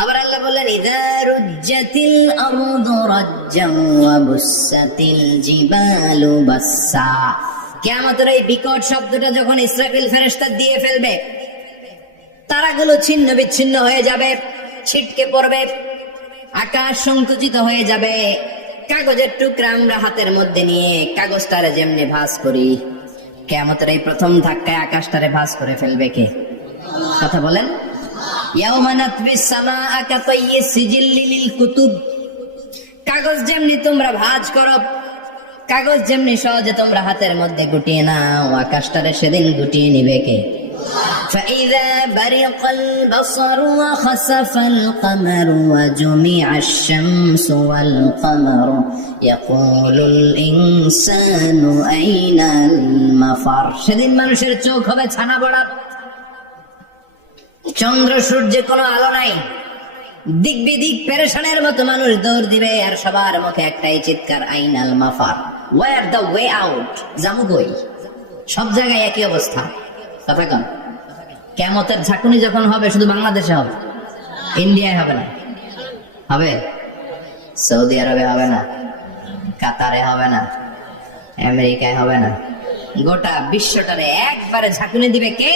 আবার আল্লাহ বললেন ইযা রুজ্জাতিল আরদু রাজ্জান ওয়া বুসাতিল জিবালু বাসসা। কিয়ামতের এই বিকট শব্দটা যখন ইসরাফিল ফেরেশতা দিয়ে ফেলবে, তারাগুলো ছিন্ন বিচ্ছিন্ন হয়ে যাবে, ছিটকে পড়বে, আকাশ সংকুচিত হয়ে যাবে। কাগজের টুকরা আমরা হাতের মধ্যে নিয়ে কাগজটারে যেমনি ভাঁজ করি, কিয়ামতের এই প্রথম ধাক্কায় আকাশটারে ভাঁজ করে ফেলবে কে? কথা বলেন। ইয়াউমা নাতবিস সামাআ কাতাইয়িস সিজিল্লি লিল কুতুব। কাগজ যেমনি তোমরা ভাঁজ করো, কাগজ যেমনি সহজে তোমরা হাতের মধ্যে গুটিয়ে নাও, আকাশটারে সেদিন গুটিয়ে নিবে কে? فإذا برق البصر وخسف القمر وجمع الشمس والقمر يقول الإنسان أين المفر। সেদিন মানুষের চোখ হবে ছানা বড়া, চন্দ্র সূর্যে কোনো আলো নাই, দিক বিদিক পেরেশানের মতো মানুষ দৌড় দিবে, আর সবার মুখে একটাই চিৎকার, আইনাল মাফার, ওয়ার দ্য ওয়ে আউট, জামু কই? সব জায়গায় একই অবস্থা। কথা কন। কিয়ামতের ঝাঁকুনি যখন হবে শুধু বাংলাদেশে হবে, ইন্ডিয়ায় হবে না, হবে সৌদি আরবে হবে না, কাতারে হবে না, আমেরিকায় হবে না, গোটা বিশ্বটারে একবারে ঝাঁকুনি দিবে কে?